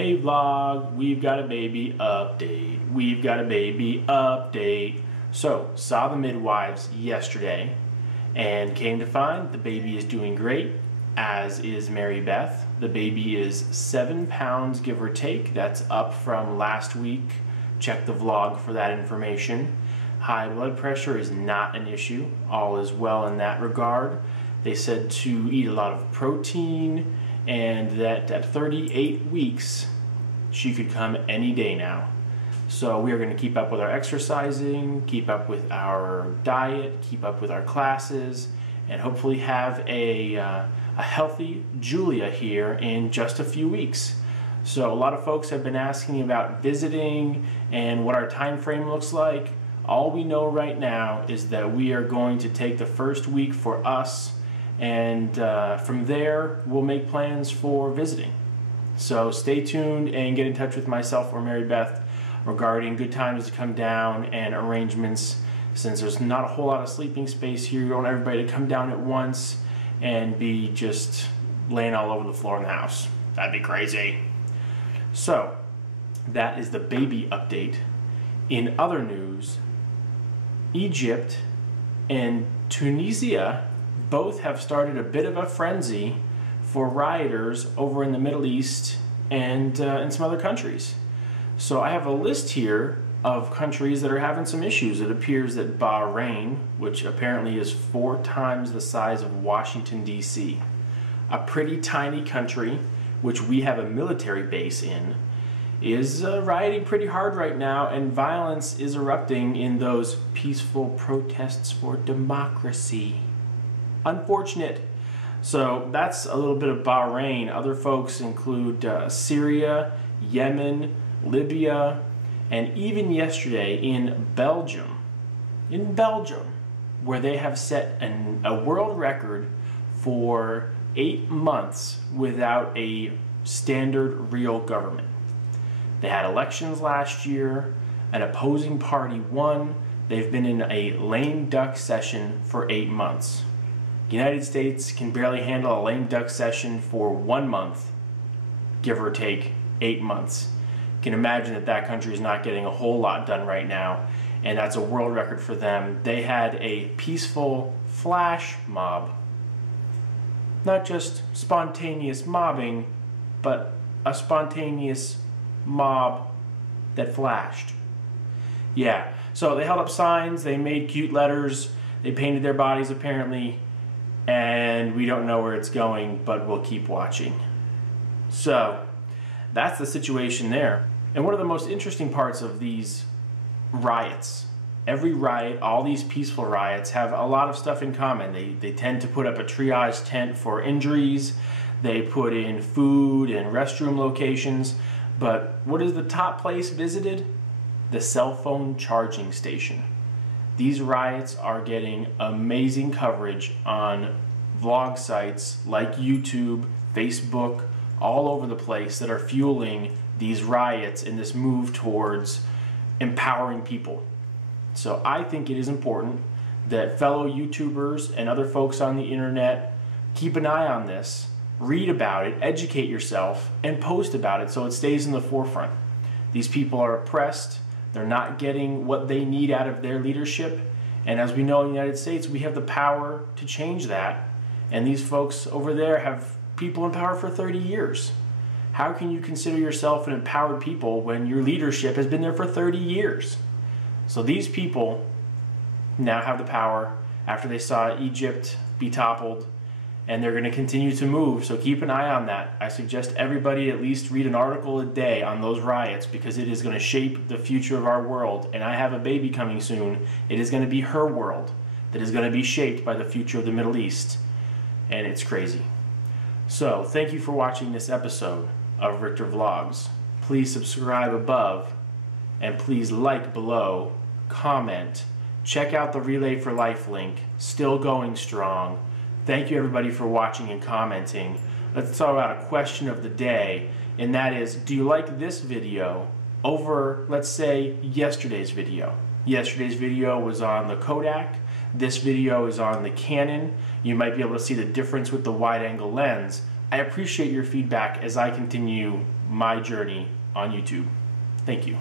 Hey vlog, we've got a baby update. We've got a baby update. So, saw the midwives yesterday and came to find the baby is doing great, as is Mary Beth. The baby is 7 pounds, give or take. That's up from last week. Check the vlog for that information. High blood pressure is not an issue. All is well in that regard. They said to eat a lot of protein and that at 38 weeks she could come any day now. So we are going to keep up with our exercising, keep up with our diet, keep up with our classes, and hopefully have a healthy Julia here in just a few weeks. So a lot of folks have been asking about visiting and what our time frame looks like. All we know right now is that we are going to take the first week for us, and from there we'll make plans for visiting. So stay tuned and get in touch with myself or Mary Beth regarding good times to come down and arrangements, since there's not a whole lot of sleeping space here. You don't want everybody to come down at once and be just laying all over the floor in the house. That'd be crazy. So that is the baby update. In other news, Egypt and Tunisia both have started a bit of a frenzy for rioters over in the Middle East and in some other countries. So I have a list here of countries that are having some issues. It appears that Bahrain, which apparently is 4 times the size of Washington, D.C., a pretty tiny country which we have a military base in, is rioting pretty hard right now, and violence is erupting in those peaceful protests for democracy. Unfortunate. So that's a little bit of Bahrain. Other folks include Syria, Yemen, Libya, and even yesterday in Belgium, where they have set a world record for 8 months without a standard real government. They had elections last year, an opposing party won. They've been in a lame duck session for 8 months. The United States can barely handle a lame duck session for 1 month, give or take 8 months. You can imagine that that country is not getting a whole lot done right now, and that's a world record for them. They had a peaceful flash mob. Not just spontaneous mobbing, but a spontaneous mob that flashed. Yeah, so they held up signs, they made cute letters, they painted their bodies apparently, and we don't know where it's going, but we'll keep watching. So that's the situation there. And one of the most interesting parts of these riots, every riot, all these peaceful riots have a lot of stuff in common. They tend to put up a triage tent for injuries, they put in food and restroom locations, but what is the top place visited? The cell phone charging station. These riots are getting amazing coverage on vlog sites like YouTube, Facebook, all over the place that are fueling these riots and this move towards empowering people. So I think it is important that fellow YouTubers and other folks on the internet keep an eye on this, read about it, educate yourself, and post about it so it stays in the forefront. These people are oppressed. They're not getting what they need out of their leadership. And as we know in the United States, we have the power to change that. And these folks over there have people in power for 30 years. How can you consider yourself an empowered people when your leadership has been there for 30 years? So these people now have the power after they saw Egypt be toppled, and they're going to continue to move, so keep an eye on that. I suggest everybody at least read an article a day on those riots, because it is going to shape the future of our world. And I have a baby coming soon. It is going to be her world that is going to be shaped by the future of the Middle East, and it's crazy. So thank you for watching this episode of Rictor Vlogs. Please subscribe above, and please like below, comment, check out the Relay for Life link, still going strong. Thank you everybody for watching and commenting. Let's talk about a question of the day, and that is, do you like this video over, let's say, yesterday's video? Yesterday's video was on the Kodak. This video is on the Canon. You might be able to see the difference with the wide angle lens, I appreciate your feedback as I continue my journey on YouTube. Thank you.